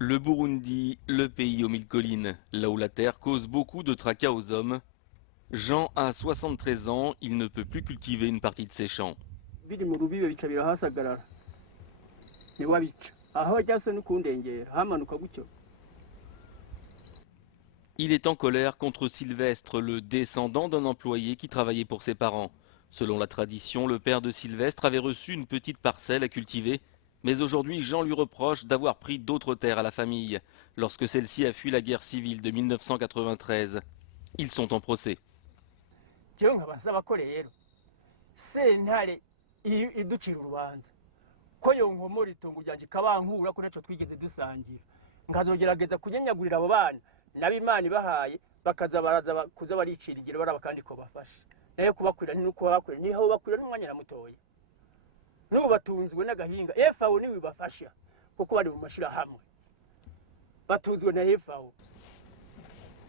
Le Burundi, le pays aux mille collines, là où la terre cause beaucoup de tracas aux hommes. Jean a 73 ans, il ne peut plus cultiver une partie de ses champs. biri mu rubibe bica birahasagarara ntiwabica aho ajyase n'ukundengera hamanuka gutyo. Il est en colère contre Sylvestre, le descendant d'un employé qui travaillait pour ses parents. Selon la tradition, le père de Sylvestre avait reçu une petite parcelle à cultiver, mais aujourd'hui Jean lui reproche d'avoir pris d'autres terres à la famille, lorsque celle-ci a fui la guerre civile de 1993. Ils sont en procès. jewe nkaba nsaba ko rero sentare iducira urubanza ko yonkomora itongo ryanje ikabankura ko naco twigeze dusangira nkazogerageza kunyenyagurira abo bana nabo Imana ibahaye bakaza baraza kuza baricira igero baraba kandi ko bafashe nayo kubakwira nuko bakwira niho bakwira n'umwanya na mutoya n'ubu batunzwe n'agahinga FAO niwe bibafasha kuko bari mu mashira hamwe batunzwe na FAO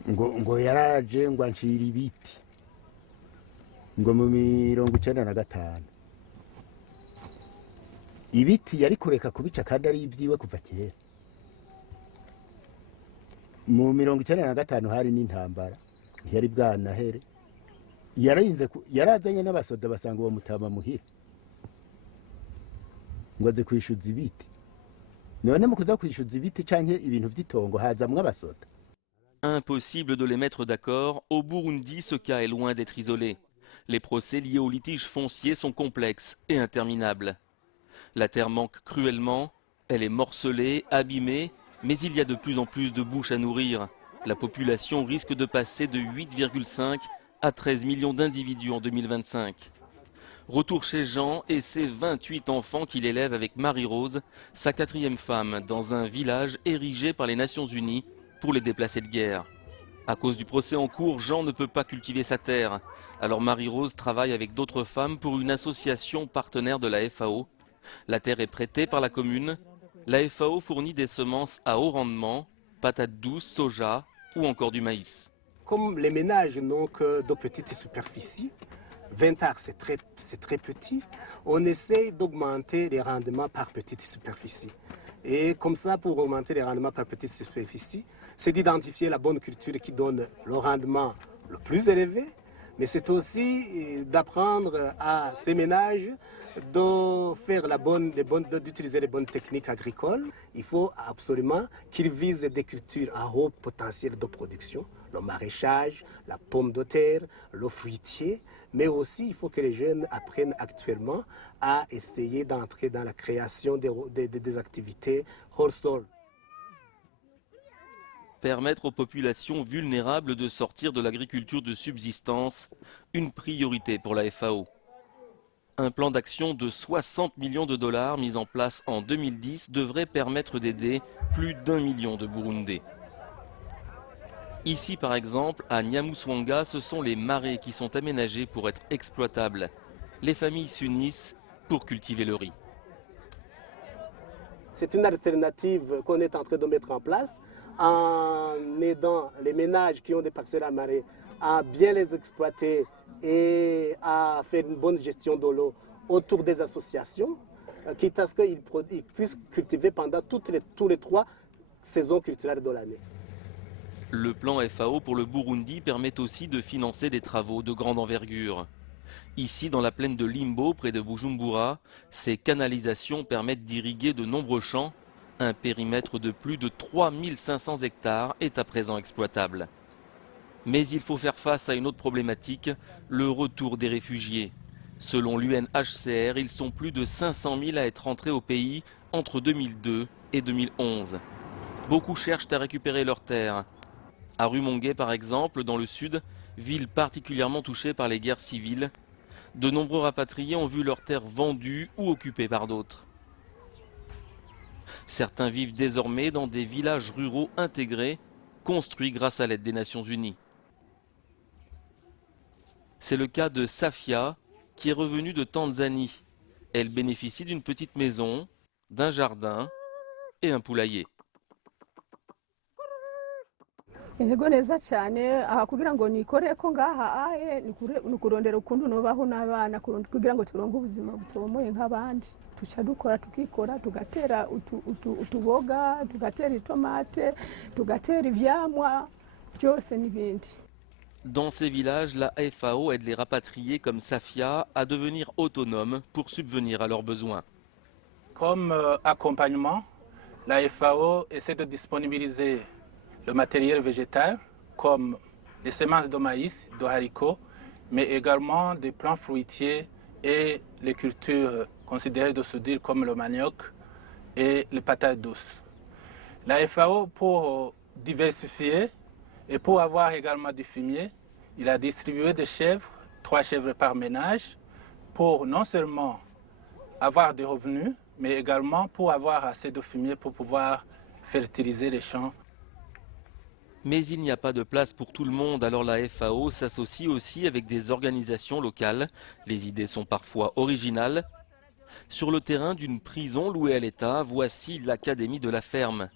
ngo yaraje ngo ancira ibiti ngo mu 1995 ibiti yari kureka kubica kandi ari ivyiwe kuva kera. Mu 1995 hari n'intambara ntiyari bwanahere, yarazanye n'abasoda basanga uwo mutama muhira ngo aze kwishuza ibiti. None mu kuza kwishuza ibiti canke ibintu vy'itongo hazamwe abasoda. Impossible de les mettre d'accord, au Burundi ce cas est loin d'être isolé. Les procès liés aux litiges fonciers sont complexes et interminables. La terre manque cruellement, elle est morcelée, abîmée, mais il y a de plus en plus de bouches à nourrir. La population risque de passer de 8,5 à 13 millions d'individus en 2025. Retour chez Jean et ses 28 enfants qu'il élève avec Marie-Rose, sa 4e femme, dans un village érigé par les Nations Unies pour les déplacés de guerre. À cause du procès en cours, Jean ne peut pas cultiver sa terre. Alors Marie-Rose travaille avec d'autres femmes pour une association partenaire de la FAO. La terre est prêtée par la commune. La FAO fournit des semences à haut rendement, patates douces, soja ou encore du maïs. Comme les ménages n'ont que de petites superficies, 20 arts c'est très petit, on essaie d'augmenter les rendements par petite superficie. Et comme ça, pour augmenter les rendements par petite superficie, c'est d'identifier la bonne culture qui donne le rendement le plus élevé, mais c'est aussi d'apprendre à ces ménages d'utiliser les bonnes techniques agricoles. Il faut absolument qu'ils visent des cultures à haut potentiel de production, le maraîchage, la pomme de terre, le fruitier, mais aussi il faut que les jeunes apprennent actuellement à essayer d'entrer dans la création des activités hors sol. Permettre aux populations vulnérables de sortir de l'agriculture de subsistance, une priorité pour la FAO. Un plan d'action de 60 millions de dollars mis en place en 2010 devrait permettre d'aider plus d'1 million de Burundais. Ici par exemple, à Nyamuswanga, ce sont les marais qui sont aménagés pour être exploitables. Les familles s'unissent pour cultiver le riz. C'est une alternative qu'on est en train de mettre en place en aidant les ménages qui ont des parcelles à marais à bien les exploiter et à faire une bonne gestion de l'eau autour des associations, quitte à ce qu'ils puissent cultiver pendant tous les 3 saisons culturelles de l'année. Le plan FAO pour le Burundi permet aussi de financer des travaux de grande envergure. Ici, dans la plaine de Limbo, près de Bujumbura, ces canalisations permettent d'irriguer de nombreux champs. Un périmètre de plus de 3500 hectares est à présent exploitable. Mais il faut faire face à une autre problématique, le retour des réfugiés. Selon l'UNHCR, ils sont plus de 500 000 à être entrés au pays entre 2002 et 2011. Beaucoup cherchent à récupérer leurs terres. À Rumongue, par exemple, dans le sud, ville particulièrement touchée par les guerres civiles, de nombreux rapatriés ont vu leurs terres vendues ou occupées par d'autres. Certains vivent désormais dans des villages ruraux intégrés, construits grâce à l'aide des Nations Unies. C'est le cas de Safia, qui est revenue de Tanzanie. Elle bénéficie d'une petite maison, d'un jardin et un poulailler. Yego neza cyane aha kugira ngo nikore ko ngaha aye ni kurondera ukuntu nobaho n'abana kugira ngo turonke ubuzima butomoye nk'abandi tuca dukora tukikora tugatera utuboga tugatera itomate tugatera ivyamwa byose n'ibindi. Dans ces villages, la FAO aide les rapatriés comme Safia à devenir autonomes pour subvenir à leurs besoins. Comme accompagnement, la FAO essaie de disponibiliser le matériel végétal comme les semences de maïs, de haricots, mais également des plants fruitiers et les cultures considérées de soudure comme le manioc et les patates douces. La FAO, pour diversifier et pour avoir également du fumier, il a distribué des chèvres, 3 chèvres par ménage, pour non seulement avoir des revenus, mais également pour avoir assez de fumier pour pouvoir fertiliser les champs. Mais il n'y a pas de place pour tout le monde, alors la FAO s'associe aussi avec des organisations locales. Les idées sont parfois originales. Sur le terrain d'une prison louée à l'État, voici l'Académie de la ferme.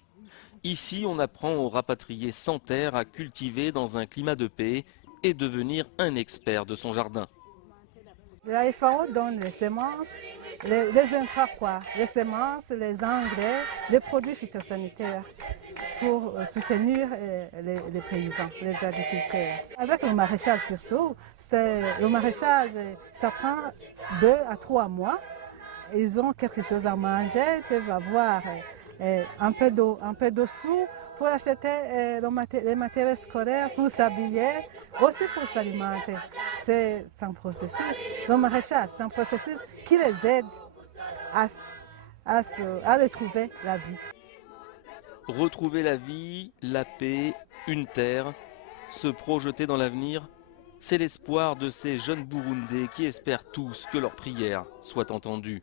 Ici, on apprend aux rapatriés sans terre à cultiver dans un climat de paix et devenir un expert de son jardin. La FAO donne les semences, les intrants, les semences, les engrais, les produits phytosanitaires pour soutenir les paysans, les agriculteurs. Avec le maraîchage surtout, le maraîchage, ça prend 2 à 3 mois. Ils ont quelque chose à manger, ils peuvent avoir un peu de sous pour acheter les matériels scolaires, pour s'habiller, aussi pour s'alimenter. C'est un processus, le maraîchage, c'est un processus qui les aide à retrouver la vie. Retrouver la vie, la paix, une terre, se projeter dans l'avenir, c'est l'espoir de ces jeunes Burundais qui espèrent tous que leurs prières soient entendues.